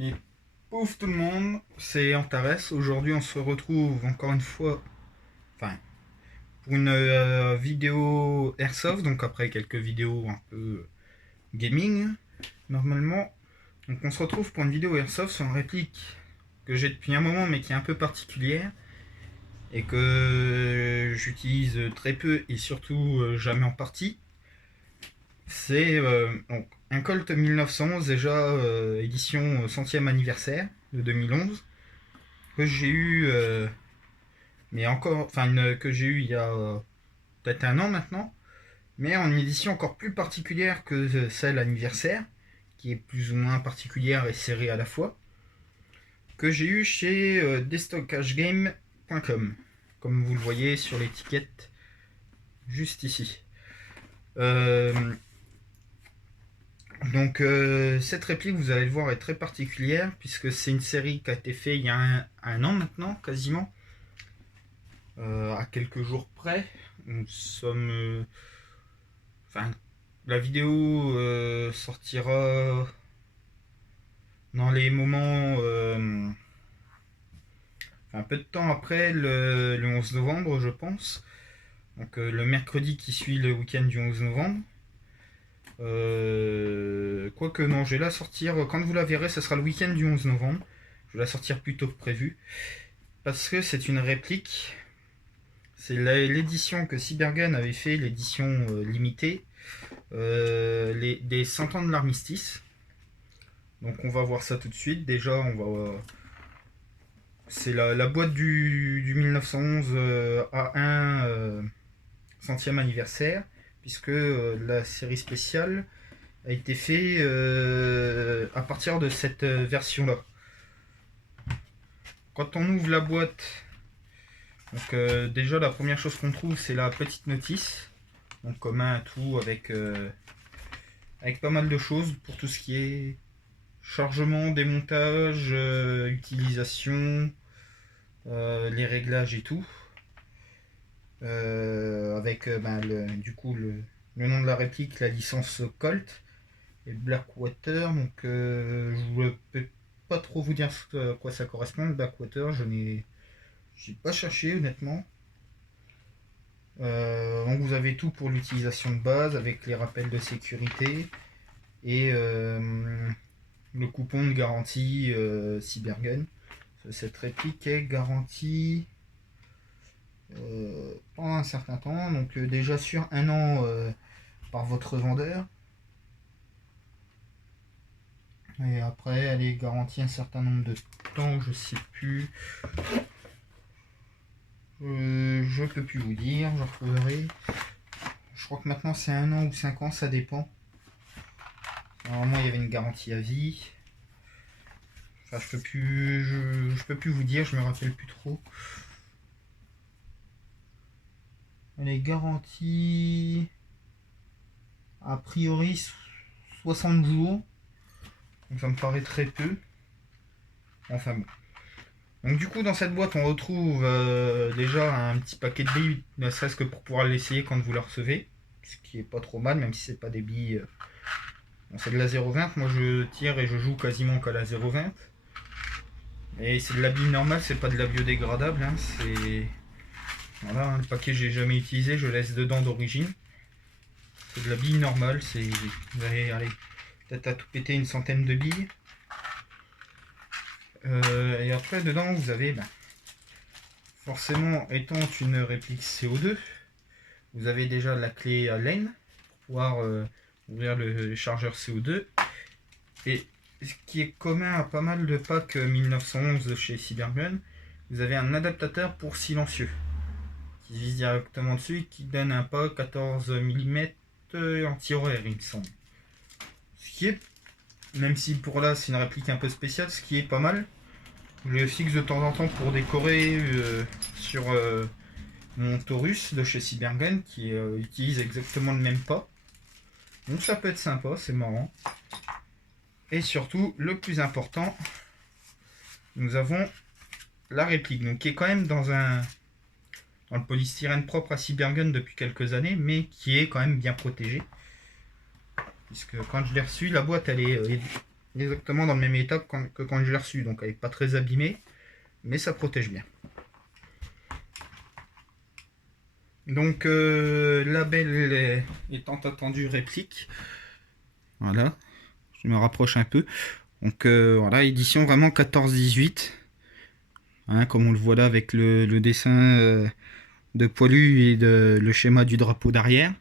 Et pouf tout le monde, c'est Antares. Aujourd'hui, on se retrouve encore une fois, enfin, pour une vidéo Airsoft, donc après quelques vidéos un peu gaming, normalement. Donc on se retrouve pour une vidéo Airsoft sur une réplique que j'ai depuis un moment, mais qui est un peu particulière et que j'utilise très peu et surtout jamais en partie. C'est donc un Colt 1911 déjà édition centième anniversaire de 2011 que j'ai eu, mais encore, enfin que j'ai eu il y a peut-être un an maintenant, mais en une édition encore plus particulière que celle anniversaire, qui est plus ou moins particulière et serrée à la fois, que j'ai eu chez destockagegame.com, comme vous le voyez sur l'étiquette juste ici. Euh, cette réplique, vous allez le voir, est très particulière puisque c'est une série qui a été faite il y a un an maintenant, quasiment, à quelques jours près. Nous sommes, enfin, la vidéo sortira dans les moments, un peu de temps après le 11 novembre, je pense. Donc le mercredi qui suit le week-end du 11 novembre. Quoique non, je vais la sortir, quand vous la verrez, ce sera le week-end du 11 novembre. Je vais la sortir plus tôt que prévu. Parce que c'est une réplique. C'est l'édition que Cybergun avait fait, l'édition limitée, des 100 ans de l'armistice. Donc on va voir ça tout de suite. Déjà, on va. C'est la boîte du 1911 A1 centième anniversaire, puisque la série spéciale a été faite à partir de cette version-là. Quand on ouvre la boîte, donc déjà la première chose qu'on trouve, c'est la petite notice, donc commun à tout, avec pas mal de choses pour tout ce qui est chargement, démontage, utilisation, les réglages et tout. Avec du coup le nom de la réplique, la licence Colt et le Blackwater. Donc je ne peux pas trop vous dire à quoi ça correspond. Le Blackwater, j'ai pas cherché honnêtement. Donc vous avez tout pour l'utilisation de base avec les rappels de sécurité et le coupon de garantie Cybergun. Cette réplique est garantie pendant un certain temps, donc déjà sur un an par votre vendeur. Et après, elle est garantie un certain nombre de temps, je sais plus. Je peux plus vous dire, je retrouverai. Je crois que maintenant c'est un an ou 5 ans, ça dépend. Normalement, il y avait une garantie à vie. Enfin, je peux plus vous dire, je me rappelle plus trop. Elle est garantie a priori 60 jours. Donc ça me paraît très peu. Enfin bon. Donc du coup dans cette boîte on retrouve déjà un petit paquet de billes, ne serait-ce que pour pouvoir l'essayer quand vous la recevez. Ce qui est pas trop mal, même si c'est pas des billes. Bon, c'est de la 0,20, moi je tire et je joue quasiment qu'à la 0,20. Et c'est de la bille normale, c'est pas de la biodégradable. Hein, c'est. Voilà, le paquet j'ai jamais utilisé, je laisse dedans d'origine. C'est de la bille normale, c'est. Vous allez peut-être à tout péter une centaine de billes. Et après dedans vous avez forcément étant une réplique CO2, vous avez déjà la clé à LAN pour pouvoir ouvrir le chargeur CO2. Et ce qui est commun à pas mal de packs 1911 de chez Cybergun, vous avez un adaptateur pour silencieux qui se vise directement dessus et qui donne un pack 14 mm anti-horaire, il me semble. Ce qui est, même si pour là c'est une réplique un peu spéciale, ce qui est pas mal. Je le fixe de temps en temps pour décorer sur mon Taurus de chez Cybergun qui utilise exactement le même pas. Donc ça peut être sympa, c'est marrant. Et surtout, le plus important, nous avons la réplique, donc qui est quand même dans le polystyrène propre à Cybergun depuis quelques années, mais qui est quand même bien protégée. Puisque quand je l'ai reçue, la boîte elle est exactement dans le même état que quand je l'ai reçu, donc elle n'est pas très abîmée, mais ça protège bien. Donc la belle étant attendue réplique. Voilà, je me rapproche un peu. Donc voilà, édition vraiment 14-18. Hein, comme on le voit là avec le dessin de Poilu et le schéma du drapeau d'arrière.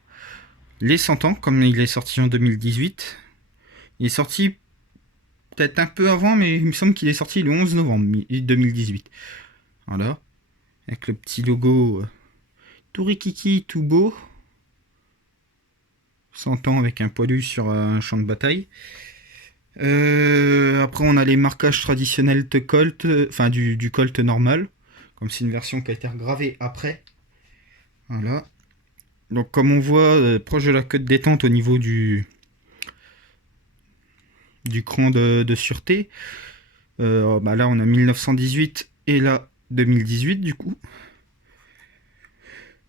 Les 100 ans, comme il est sorti en 2018. Il est sorti peut-être un peu avant, mais il me semble qu'il est sorti le 11 novembre 2018. Voilà, avec le petit logo tout rikiki, tout beau. 100 ans avec un Poilu sur un champ de bataille. Après, on a les marquages traditionnels de Colt, enfin du Colt normal, comme c'est une version qui a été regravée après. Voilà. Donc, comme on voit, proche de la queue de détente au niveau du cran de sûreté. Bah là, on a 1918 et là 2018 du coup.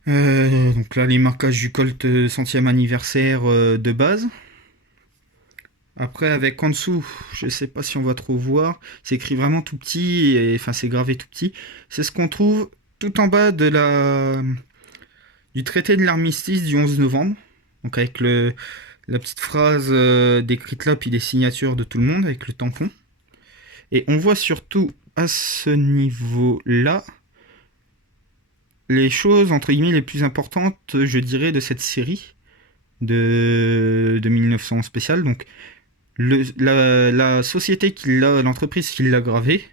Donc là, les marquages du Colt 100e anniversaire de base. Après, avec en dessous, je sais pas si on va trop voir, c'est écrit vraiment tout petit, enfin c'est gravé tout petit. C'est ce qu'on trouve tout en bas du traité de l'armistice du 11 novembre. Donc avec la petite phrase décrite là, puis les signatures de tout le monde avec le tampon. Et on voit surtout à ce niveau-là les choses entre guillemets les plus importantes, je dirais, de cette série de 1900 spécial. Donc la société l'entreprise qui l'a gravé,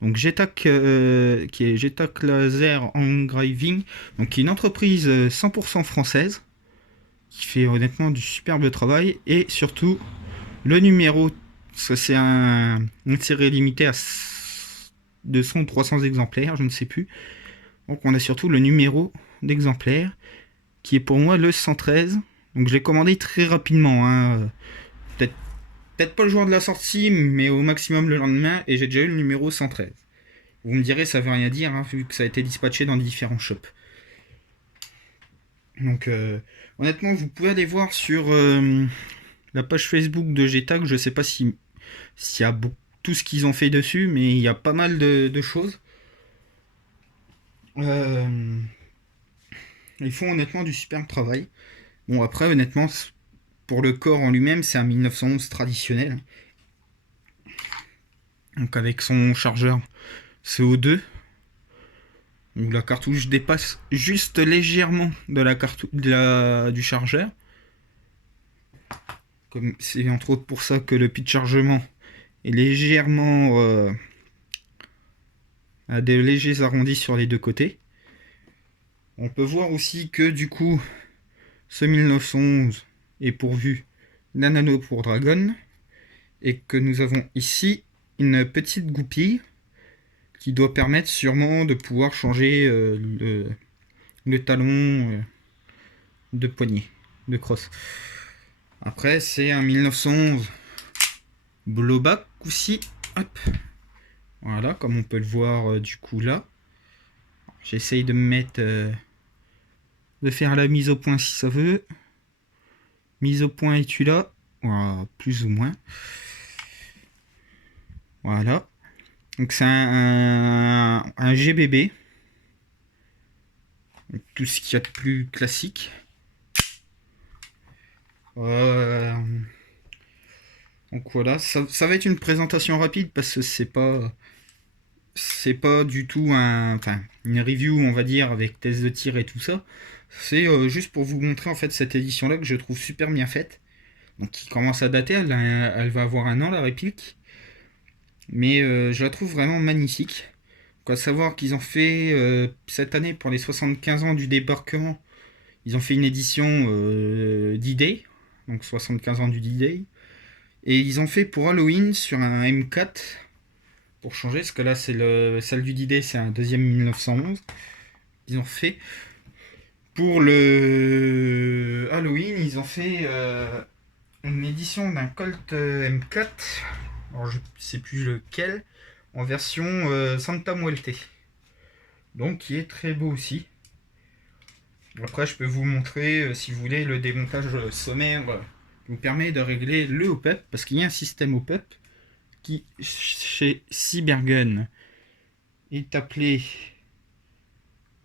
donc Getac, qui est Getac Laser Engraving, donc qui est une entreprise 100% française, qui fait honnêtement du superbe travail, et surtout le numéro, parce que c'est une série limitée à 200 ou 300 exemplaires, je ne sais plus. Donc on a surtout le numéro d'exemplaire, qui est pour moi le 113. Donc je l'ai commandé très rapidement, hein. Peut-être pas le jour de la sortie, mais au maximum le lendemain, et j'ai déjà eu le numéro 113. Vous me direz, ça veut rien dire, hein, vu que ça a été dispatché dans différents shops. Donc, honnêtement, vous pouvez aller voir sur la page Facebook de Getac. Je sais pas s'il y a tout ce qu'ils ont fait dessus, mais il y a pas mal de choses. Ils font honnêtement du super travail. Bon, après, honnêtement, pour le corps en lui-même, c'est un 1911 traditionnel. Donc avec son chargeur CO2, où la cartouche dépasse juste légèrement du chargeur. Comme c'est entre autres pour ça que le pitch de chargement est légèrement a des légers arrondis sur les deux côtés. On peut voir aussi que du coup ce 1911 est pourvu d'un anneau pour Dragon, et que nous avons ici une petite goupille qui doit permettre sûrement de pouvoir changer le talon de poignet, de crosse. Après, c'est un 1911 blowback aussi. Hop. Voilà, comme on peut le voir du coup là. J'essaye de me mettre... de faire la mise au point si ça veut. Mise au point et tu là. Voilà, plus ou moins. Voilà. Donc c'est un GBB. Donc, tout ce qu'il y a de plus classique. Donc voilà, ça va être une présentation rapide parce que c'est pas du tout une review, on va dire, avec test de tir et tout ça. C'est juste pour vous montrer en fait cette édition là que je trouve super bien faite. Donc qui commence à dater, elle va avoir un an la réplique. Mais je la trouve vraiment magnifique. À savoir qu'ils ont fait cette année pour les 75 ans du débarquement, ils ont fait une édition D-Day, donc 75 ans du D-Day. Et ils ont fait pour Halloween sur un M4, pour changer, parce que là c'est celle du D-Day, c'est un deuxième 1911. Ils ont fait pour le Halloween, ils ont fait une édition d'un Colt M4, alors je sais plus lequel, en version Santa Muerte. Donc qui est très beau aussi. Après je peux vous montrer si vous voulez le démontage sommaire vous permet de régler le hop-up, parce qu'il y a un système hop-up qui, chez Cybergun, est appelé...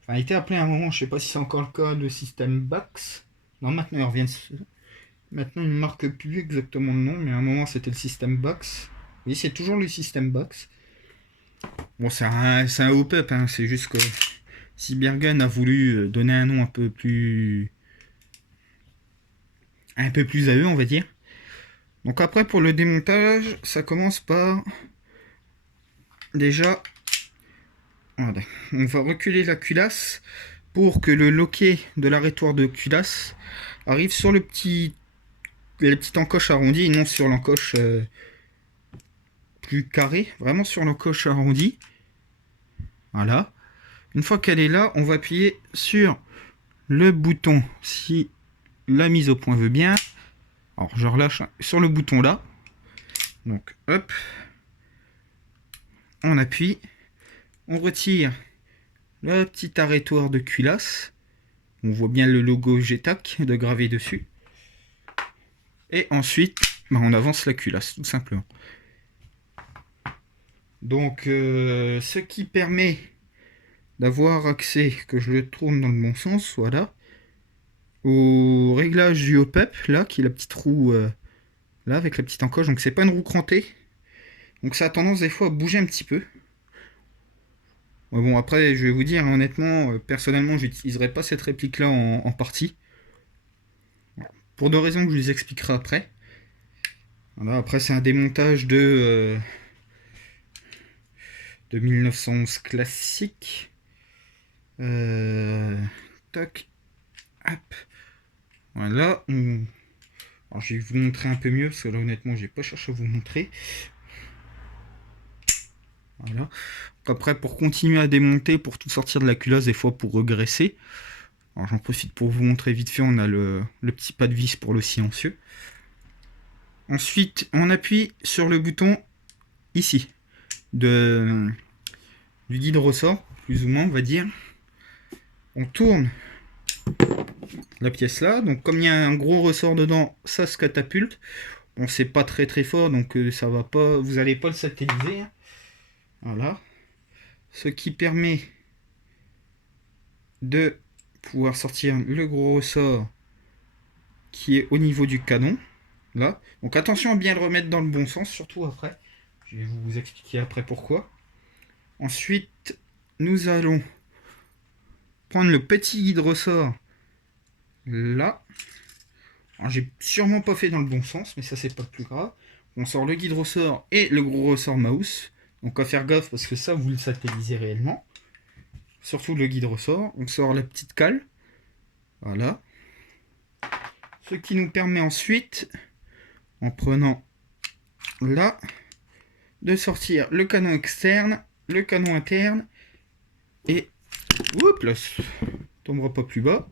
Enfin, il était appelé à un moment, je sais pas si c'est encore le cas, le système BAX. Non, maintenant il revient... Maintenant il ne marque plus exactement le nom, mais à un moment c'était le système BAX. Oui, c'est toujours le système BAX. Bon, c'est un hop-up, hein, c'est juste que Cybergun a voulu donner un nom un peu plus à eux, on va dire. Donc après, pour le démontage, ça commence par déjà, voilà, on va reculer la culasse pour que le loquet de l'arrêtoir de culasse arrive sur la petite encoche arrondie et non sur l'encoche plus carrée, vraiment sur l'encoche arrondie. Voilà. Une fois qu'elle est là, on va appuyer sur le bouton si la mise au point veut bien. Alors je relâche sur le bouton là. Donc hop. On appuie. On retire le petit arrêtoir de culasse. On voit bien le logo GTAC de gravé dessus. Et ensuite, on avance la culasse, tout simplement. Donc, ce qui permet d'avoir accès, que je le tourne dans le bon sens, voilà, au réglage du hop-up, là, qui est la petite roue, là, avec la petite encoche. Donc, c'est pas une roue crantée. Donc, ça a tendance des fois à bouger un petit peu. Bon, après, je vais vous dire, honnêtement, personnellement, j'utiliserai pas cette réplique-là en partie. Pour 2 raisons que je vous expliquerai après. Voilà, après, c'est un démontage de 1911 classique. Tac. Hop. Voilà. Alors, je vais vous montrer un peu mieux, parce que là, honnêtement, j'ai pas cherché à vous montrer. Voilà. Après, pour continuer à démonter, pour tout sortir de la culasse, des fois pour regresser. Alors, j'en profite pour vous montrer vite fait, on a le petit pas de vis pour le silencieux. Ensuite, on appuie sur le bouton ici, du guide ressort, plus ou moins, on va dire. On tourne la pièce là, donc comme il y a un gros ressort dedans, ça se catapulte. Bon, c'est pas très très fort, donc ça va pas, vous allez pas le satelliser. Hein. Voilà. Ce qui permet de pouvoir sortir le gros ressort qui est au niveau du canon. Là. Donc attention à bien le remettre dans le bon sens, surtout après. Je vais vous expliquer après pourquoi. Ensuite, nous allons prendre le petit guide ressort là. Alors, j'ai sûrement pas fait dans le bon sens, mais ça c'est pas le plus grave. On sort le guide ressort et le gros ressort mouse. Donc à faire gaffe parce que ça vous le satellisez réellement. Surtout le guide ressort. On sort la petite cale. Voilà. Ce qui nous permet ensuite, en prenant là, de sortir le canon externe, le canon interne et oups là, tombera pas plus bas.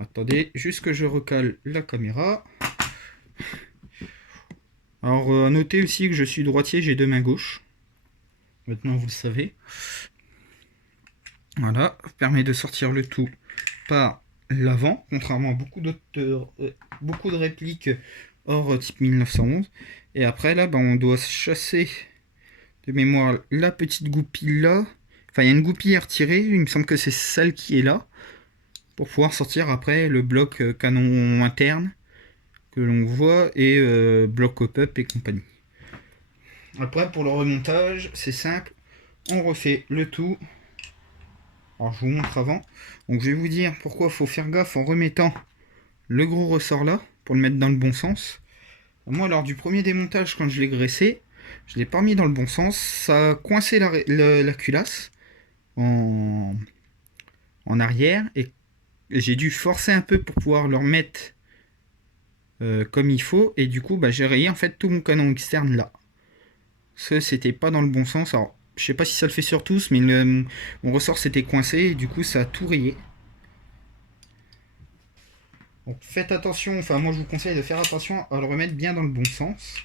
Attendez, juste que je recale la caméra. Alors à noter aussi que je suis droitier, j'ai 2 mains gauches. Maintenant vous le savez. Voilà, permet de sortir le tout par l'avant, contrairement à beaucoup de répliques hors type 1911. Et après là, on doit chasser de mémoire la petite goupille là. Enfin, il y a une goupille à retirer, il me semble que c'est celle qui est là. Pour pouvoir sortir après le bloc canon interne que l'on voit et bloc hop-up et compagnie. Après, pour le remontage, c'est simple. On refait le tout. Alors, je vous montre avant. Donc, je vais vous dire pourquoi il faut faire gaffe en remettant le gros ressort là, pour le mettre dans le bon sens. Moi, lors du premier démontage, quand je l'ai graissé, je ne l'ai pas mis dans le bon sens. Ça a coincé la culasse en arrière. Et j'ai dû forcer un peu pour pouvoir le remettre comme il faut. Et du coup, j'ai rayé en fait tout mon canon externe là. Ça, c'était pas dans le bon sens. Alors, je sais pas si ça le fait sur tous, mais mon ressort s'était coincé et du coup ça a tout rayé. Donc faites attention, enfin moi je vous conseille de faire attention à le remettre bien dans le bon sens.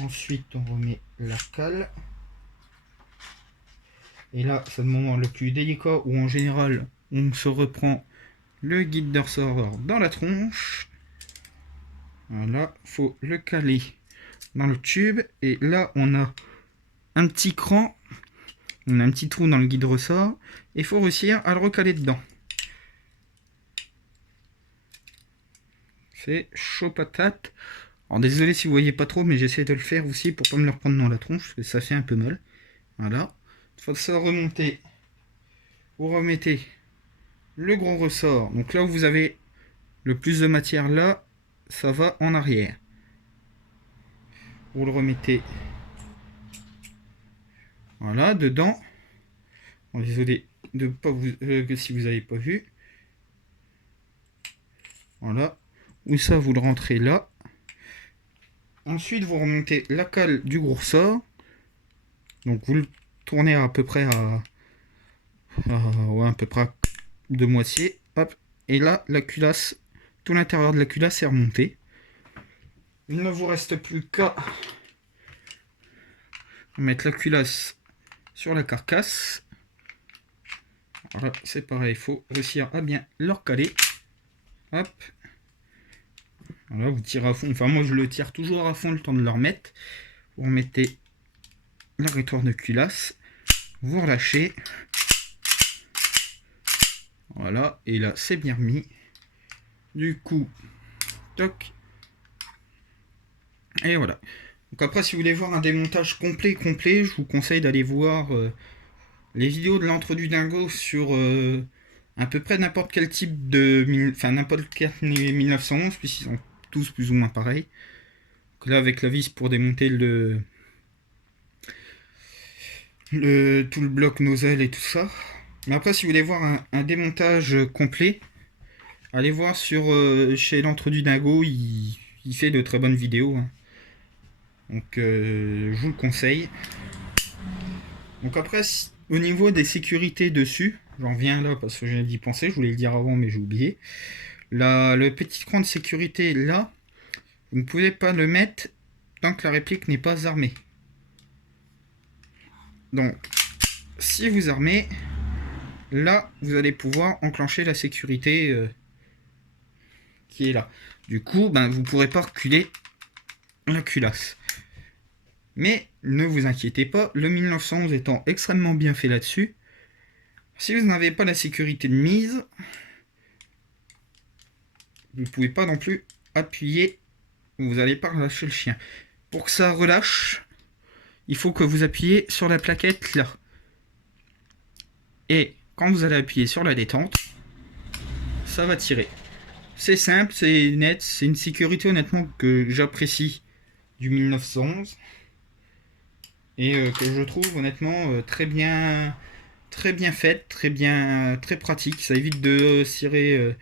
Ensuite on remet la cale. Et là c'est le moment le plus délicat où en général On se reprend le guide de ressort dans la tronche. Voilà, faut le caler dans le tube. Et là, on a un petit cran. On a un petit trou dans le guide ressort. Et il faut réussir à le recaler dedans. C'est chaud patate. Alors désolé si vous voyez pas trop, mais j'essaie de le faire aussi pour pas me le reprendre dans la tronche, parce que ça fait un peu mal. Voilà. Une fois que ça a remonté, vous remettez le gros ressort. Donc là où vous avez le plus de matière, là, ça va en arrière. Vous le remettez, voilà, dedans. Bon, désolé de pas vous, si vous n'avez pas vu. Voilà. Ou ça, vous le rentrez là. Ensuite, vous remontez la cale du gros ressort. Donc vous le tournez à peu près à peu près de moitié. Hop. Et là, la culasse, tout l'intérieur de la culasse est remonté. Il ne vous reste plus qu'à mettre la culasse sur la carcasse. Voilà, c'est pareil, il faut réussir à bien le recaler. Hop. Voilà, vous tirez à fond. Enfin, moi, je le tire toujours à fond le temps de le remettre. Vous remettez la rétoire de culasse. Vous relâchez. Voilà, et là, c'est bien remis. Du coup, toc. Et voilà. Donc après, si vous voulez voir un démontage complet, je vous conseille d'aller voir les vidéos de l'entre du dingo sur à peu près n'importe quel type de... Enfin, n'importe quel 1911, puisqu'ils sont tous plus ou moins pareils. Donc là, avec la vis pour démonter tout le bloc nozzle et tout ça. Mais après, si vous voulez voir un démontage complet, allez voir sur chez l'entre du dingo, il fait de très bonnes vidéos. Hein. Donc je vous le conseille. Donc après, au niveau des sécurités dessus, j'en viens là parce que j'ai d'y penser, je voulais le dire avant mais j'ai oublié. Le petit cran de sécurité là, vous ne pouvez pas le mettre tant que la réplique n'est pas armée. Donc si vous armez, là vous allez pouvoir enclencher la sécurité qui est là. Du coup, ben, vous ne pourrez pas reculer la culasse. Mais ne vous inquiétez pas, le 1911 étant extrêmement bien fait là-dessus, si vous n'avez pas la sécurité de mise, vous ne pouvez pas non plus appuyer, vous n'allez pas relâcher le chien. Pour que ça relâche, il faut que vous appuyez sur la plaquette là. Et quand vous allez appuyer sur la détente, ça va tirer. C'est simple, c'est net, c'est une sécurité honnêtement que j'apprécie du 1911. Et que je trouve honnêtement très bien faite, très pratique. Ça évite de cirer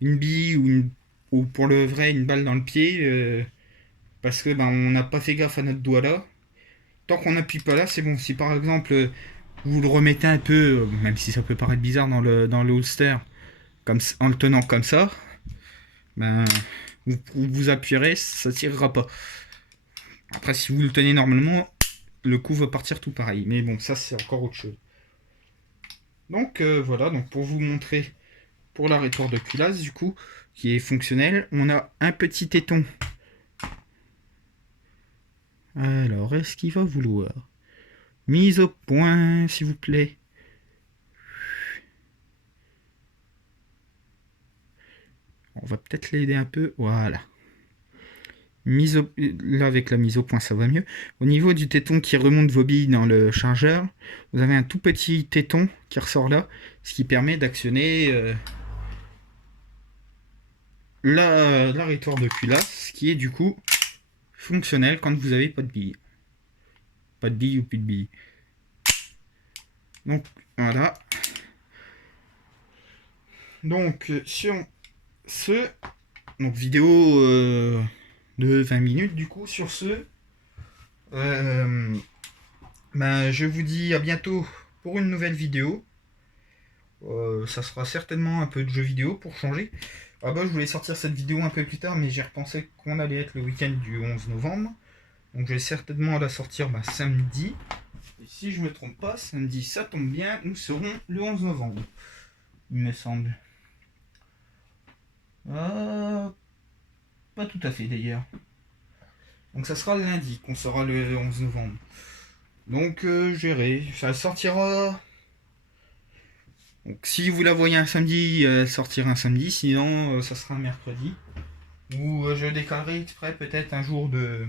une bille ou pour le vrai une balle dans le pied parce que ben, on n'a pas fait gaffe à notre doigt là. Tant qu'on n'appuie pas là, c'est bon. Si par exemple vous le remettez un peu, même si ça peut paraître bizarre dans le holster, comme, en le tenant comme ça, ben, vous appuierez, ça tirera pas. Après, si vous le tenez normalement, le coup va partir tout pareil. Mais bon, ça c'est encore autre chose. Donc voilà, donc pour vous montrer pour la rétoire de culasse du coup, qui est fonctionnelle, on a un petit téton. Alors, est-ce qu'il va vouloir mise au point, s'il vous plaît? On va peut-être l'aider un peu, voilà. Là, avec la mise au point, ça va mieux. Au niveau du téton qui remonte vos billes dans le chargeur, vous avez un tout petit téton qui ressort là, ce qui permet d'actionner la rétoire de culasse, qui est du coup fonctionnelle quand vous n'avez pas de billes. Pas de billes ou plus de billes. Donc, voilà. Donc, sur ce, donc vidéo de 20 minutes du coup, sur ce, ben, je vous dis à bientôt pour une nouvelle vidéo. Ça sera certainement un peu de jeux vidéo pour changer. Ah bah je voulais sortir cette vidéo un peu plus tard, mais j'ai repensé qu'on allait être le week-end du 11 novembre. Donc je vais certainement la sortir samedi. Et si je me trompe pas, samedi ça tombe bien, nous serons le 11 novembre. il me semble. Pas tout à fait d'ailleurs. Donc ça sera le lundi qu'on sera le 11 novembre. Donc je verrai, ça sortira. Donc si vous la voyez un samedi, elle sortira un samedi, sinon ça sera un mercredi. Ou je décalerai exprès peut-être un jour de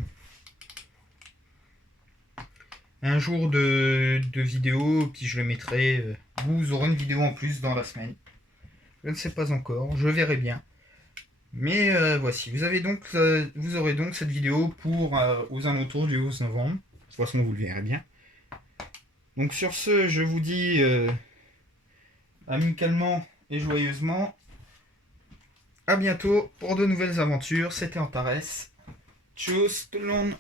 vidéo, puis je le mettrai. Vous aurez une vidéo en plus dans la semaine. Je ne sais pas encore, je verrai bien. Mais voici, vous aurez donc cette vidéo pour aux alentours du 11 novembre. De toute façon, vous le verrez bien. Donc sur ce, je vous dis amicalement et joyeusement à bientôt pour de nouvelles aventures. C'était Antares. Tchuss tout le monde.